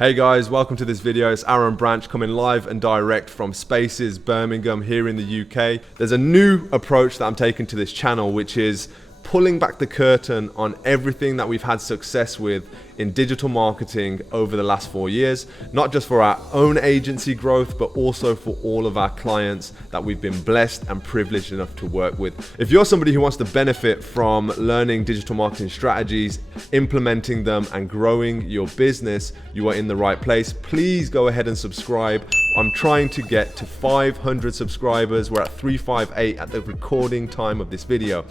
Hey guys, welcome to this video. It's Aaron Branch coming live and direct from Spaces, Birmingham here in the UK. There's a new approach that I'm taking to this channel, which is pulling back the curtain on everything that we've had success with in digital marketing over the last 4 years, not just for our own agency growth, but also for all of our clients that we've been blessed and privileged enough to work with. If you're somebody who wants to benefit from learning digital marketing strategies, implementing them and growing your business, you are in the right place. Please go ahead and subscribe. I'm trying to get to 500 subscribers. We're at 358 at the recording time of this video.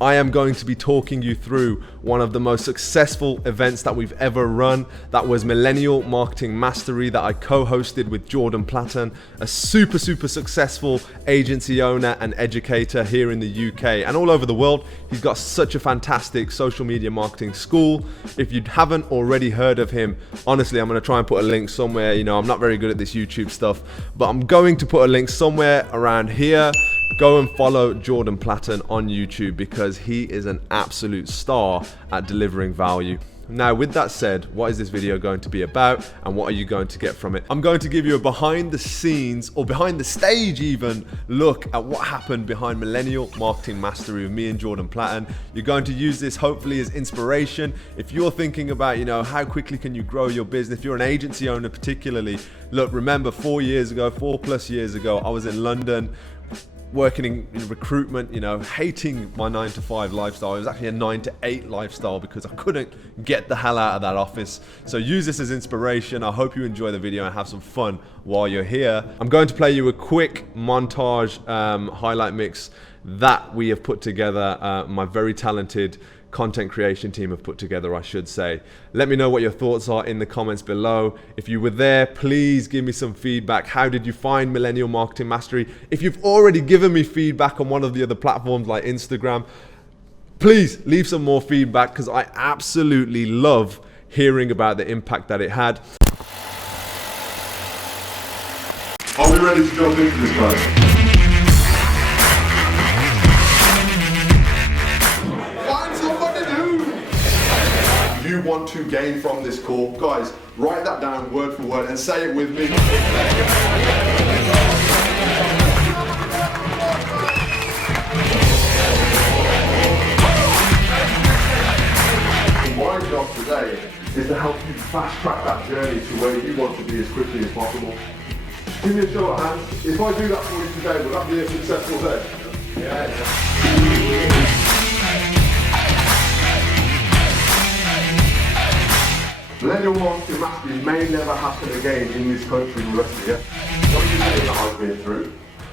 I am going to be talking you through one of the most successful events that we've ever run. That was Millennial Marketing Mastery that I co-hosted with Jordan Platten, a super successful agency owner and educator here in the UK and all over the world. He's got such a fantastic social media marketing school. If you haven't already heard of him, honestly, I'm going to try and put a link somewhere. You know, I'm not very good at this YouTube stuff, but I'm going to put a link somewhere around here. Go and follow Jordan Platten on YouTube because he is an absolute star at delivering value. Now, with that said, what is this video going to be about and what are you going to get from it? I'm going to give you a behind the scenes or behind the stage even look at what happened behind Millennial Marketing Mastery with me and Jordan Platten. You're going to use this hopefully as inspiration. If you're thinking about, how quickly can you grow your business, if you're an agency owner particularly, look, remember 4 plus years ago, I was in London, working in recruitment, hating my 9-to-5 lifestyle. It was actually a 9-to-8 lifestyle because I couldn't get the hell out of that office. So use this as inspiration. I hope you enjoy the video and have some fun while you're here. I'm going to play you a quick montage highlight mix that we have put together, my very talented content creation team have put together, I should say. Let me know what your thoughts are in the comments below. If you were there, please give me some feedback. How did you find Millennial Marketing Mastery? If you've already given me feedback on one of the other platforms like Instagram, please leave some more feedback because I absolutely love hearing about the impact that it had. Are we ready to jump into this, guys? You want to gain from this call, guys, write that down word for word and say it with me. My job today is to help you fast track that journey to where you want to be as quickly as possible. Give me a show of hands. If I do that for you today, will that be a successful day? Yeah. Millennial Marketing Mastery may never happen again in this country the rest of the year. Something that I've been through,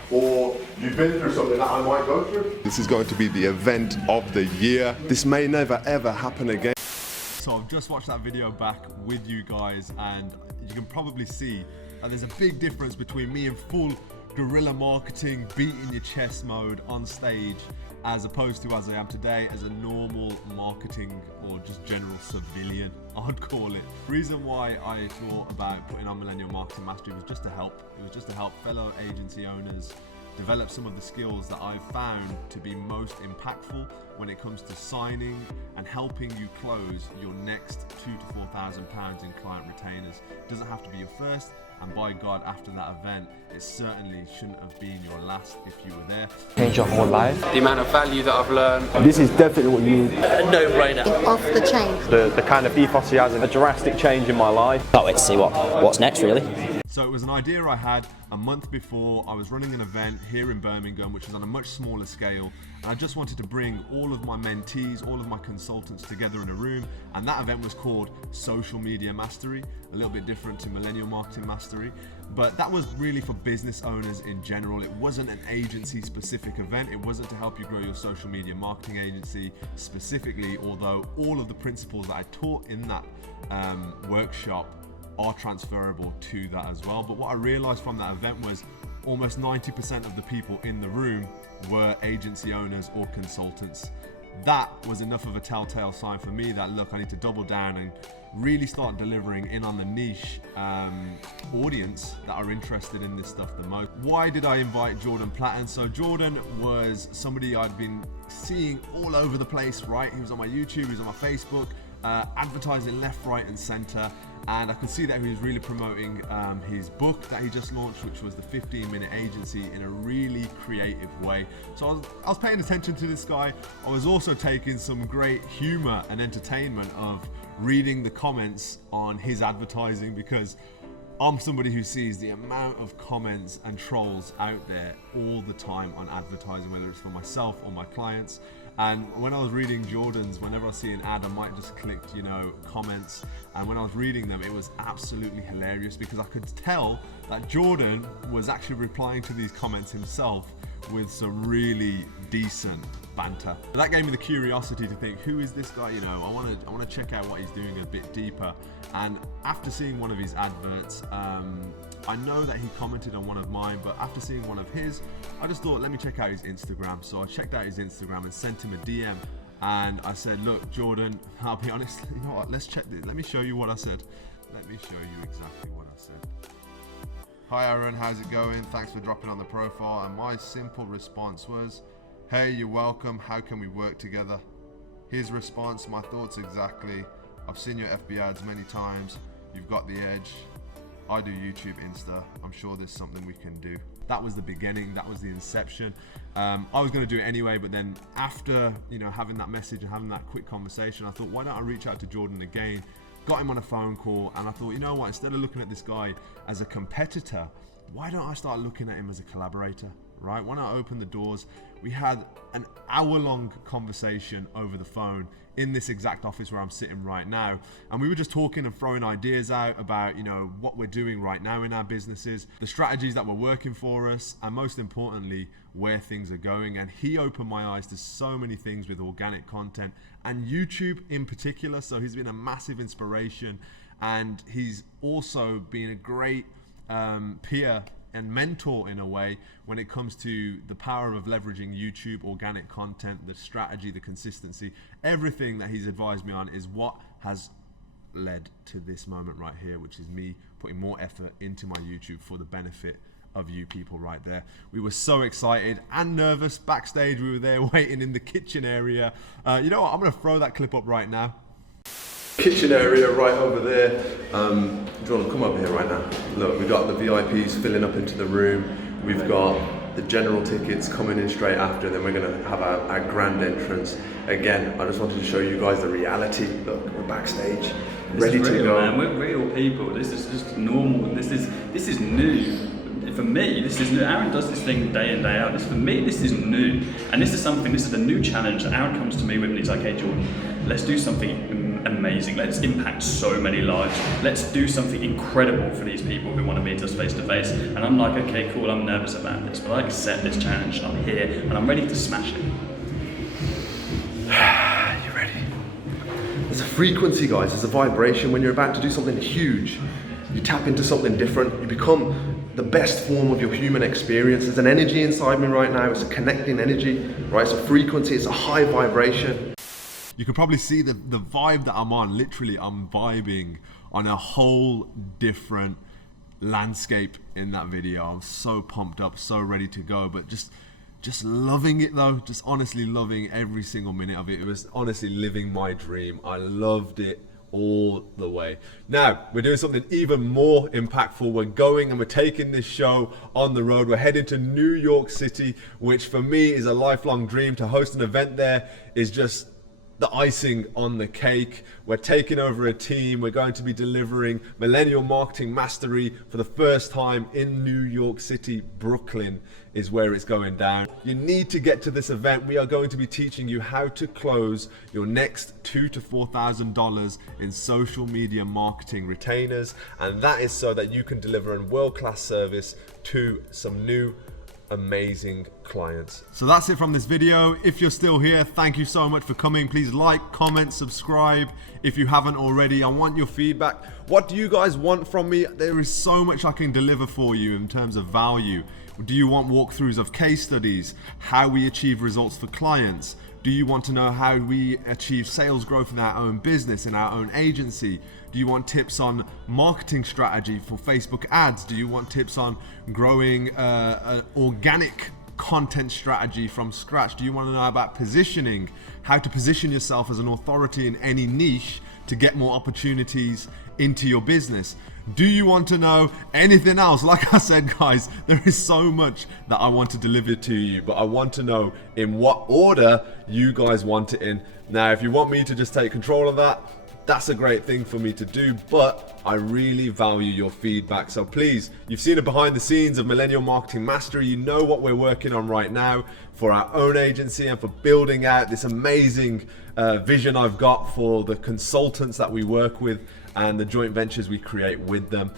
or you've been through something that I might go through. This is going to be the event of the year. This may never ever happen again. So I've just watched that video back with you guys and you can probably see that there's a big difference between me in full guerrilla marketing, beating your chest mode on stage, as opposed to as I am today as a normal marketing or just general civilian, I'd call it. Reason why I thought about putting on Millennial Marketing Mastery was just to help. It was just to help fellow agency owners develop some of the skills that I've found to be most impactful when it comes to signing and helping you close your next £2,000 to £4,000 in client retainers. It doesn't have to be your first, and by God, after that event, it certainly shouldn't have been your last if you were there. Change your whole life. The amount of value that I've learned. This is definitely what you need. No-brainer. Off the chain. The kind of ethos he has, and a drastic change in my life. Can't wait to see what's next, really. So it was an idea I had a month before. I was running an event here in Birmingham, which was on a much smaller scale. And I just wanted to bring all of my mentees, all of my consultants together in a room. And that event was called Social Media Mastery, a little bit different to Millennial Marketing Mastery. But that was really for business owners in general. It wasn't an agency specific event. It wasn't to help you grow your social media marketing agency specifically, although all of the principles that I taught in that workshop are transferable to that as well. But what I realized from that event was almost 90% of the people in the room were agency owners or consultants. That was enough of a telltale sign for me that, look, I need to double down and really start delivering in on the niche audience that are interested in this stuff the most. Why did I invite Jordan Platten? So Jordan was somebody I'd been seeing all over the place, right? He was on my YouTube, he was on my Facebook, advertising left, right and center. and I could see that he was really promoting his book that he just launched, which was the 15-Minute Agency, in a really creative way. So I was paying attention to this guy. I was also taking some great humor and entertainment of reading the comments on his advertising, because I'm somebody who sees the amount of comments and trolls out there all the time on advertising, whether it's for myself or my clients. And when I was reading Jordan's, whenever I see an ad, I might just click, comments. And when I was reading them, it was absolutely hilarious, because I could tell that Jordan was actually replying to these comments himself with some really decent banter. That gave me the curiosity to think, who is this guy? I want to check out what he's doing a bit deeper. And after seeing one of his adverts, I know that he commented on one of mine, but after seeing one of his, I just thought, let me check out his Instagram. So I checked out his Instagram and sent him a DM, and I said, look, Jordan, I'll be honest, you know what, let's check this. Let me show you what I said. Let me show you exactly what I said. Hi Aaron, how's it going? Thanks for dropping on the profile. And my simple response was, hey, you're welcome. How can we work together? His response, my thoughts exactly. I've seen your FB ads many times. You've got the edge. I do YouTube, Insta. I'm sure there's something we can do. That was the beginning. That was the inception. I was going to do it anyway, but then after having that message and having that quick conversation, I thought, why don't I reach out to Jordan again? Got him on a phone call, and I thought, you know what? Instead of looking at this guy as a competitor, why don't I start looking at him as a collaborator? Right? Why not open the doors? We had an hour-long conversation over the phone in this exact office where I'm sitting right now, and we were just talking and throwing ideas out about what we're doing right now in our businesses, the strategies that were working for us, and most importantly, where things are going. And he opened my eyes to so many things with organic content and YouTube in particular. So he's been a massive inspiration, and he's also been a great peer and mentor in a way when it comes to the power of leveraging YouTube, organic content, the strategy, the consistency. Everything that he's advised me on is what has led to this moment right here, which is me putting more effort into my YouTube for the benefit of you people right there. We were so excited and nervous backstage. We were there waiting in the kitchen area. You know what? I'm going to throw that clip up right now. Kitchen area right over there. Jordan, come over here right now. Look, we've got the VIPs filling up into the room. We've got the general tickets coming in straight after, and then we're going to have our grand entrance. Again, I just wanted to show you guys the reality. Look, we're backstage, ready to go. Man. We're real people. This is just normal. This is new. For me, this is new. Aaron does this thing day in, day out. For me, this is new. And this is a new challenge that Aaron comes to me with, and he's like, hey Jordan, let's do something amazing. Let's impact so many lives. Let's do something incredible for these people who want to meet us face to face. And I'm like, okay, cool, I'm nervous about this, but I accept this challenge. I'm here and I'm ready to smash it. You ready? There's a frequency, guys. There's a vibration. When you're about to do something huge, you tap into something different. You become the best form of your human experience. There's an energy inside me right now. It's a connecting energy, right? It's a frequency. It's a high vibration. You can probably see the vibe that I'm on. Literally, I'm vibing on a whole different landscape in that video. I'm so pumped up, so ready to go, but just loving it though. Just honestly loving every single minute of it. It was honestly living my dream. I loved it all the way. Now, we're doing something even more impactful. We're going and we're taking this show on the road. We're heading to New York City, which for me is a lifelong dream. To host an event there is just the icing on the cake. We're taking over a team. We're going to be delivering Millennial Marketing Mastery for the first time in New York City. Brooklyn is where it's going down. You need to get to this event. We are going to be teaching you how to close your next $2,000 to $4,000 in social media marketing retainers. And that is so that you can deliver a world-class service to some new amazing clients. So that's it from this video. If you're still here, thank you so much for coming. Please like, comment, subscribe if you haven't already. I want your feedback. What do you guys want from me? There is so much I can deliver for you in terms of value. Do you want walkthroughs of case studies, how we achieve results for clients? Do you want to know how we achieve sales growth in our own business, in our own agency? Do you want tips on marketing strategy for Facebook ads? Do you want tips on growing an organic content strategy from scratch? Do you want to know about positioning, how to position yourself as an authority in any niche to get more opportunities into your business? Do you want to know anything else? Like I said, guys, there is so much that I want to deliver to you, but I want to know in what order you guys want it in. Now, if you want me to just take control of that, that's a great thing for me to do, but I really value your feedback. So please, you've seen it behind the scenes of Millennial Marketing Mastery. You know what we're working on right now for our own agency and for building out this amazing vision I've got for the consultants that we work with and the joint ventures we create with them.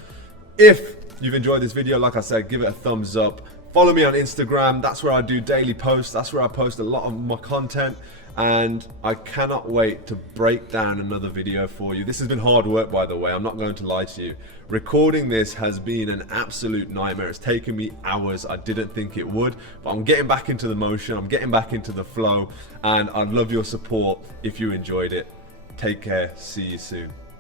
If you've enjoyed this video, like I said, give it a thumbs up. Follow me on Instagram. That's where I do daily posts. That's where I post a lot of my content. And I cannot wait to break down another video for you. This has been hard work, by the way. I'm not going to lie to you. Recording this has been an absolute nightmare. It's taken me hours. I didn't think it would, but I'm getting back into the motion. I'm getting back into the flow, and I'd love your support if you enjoyed it. Take care. See you soon.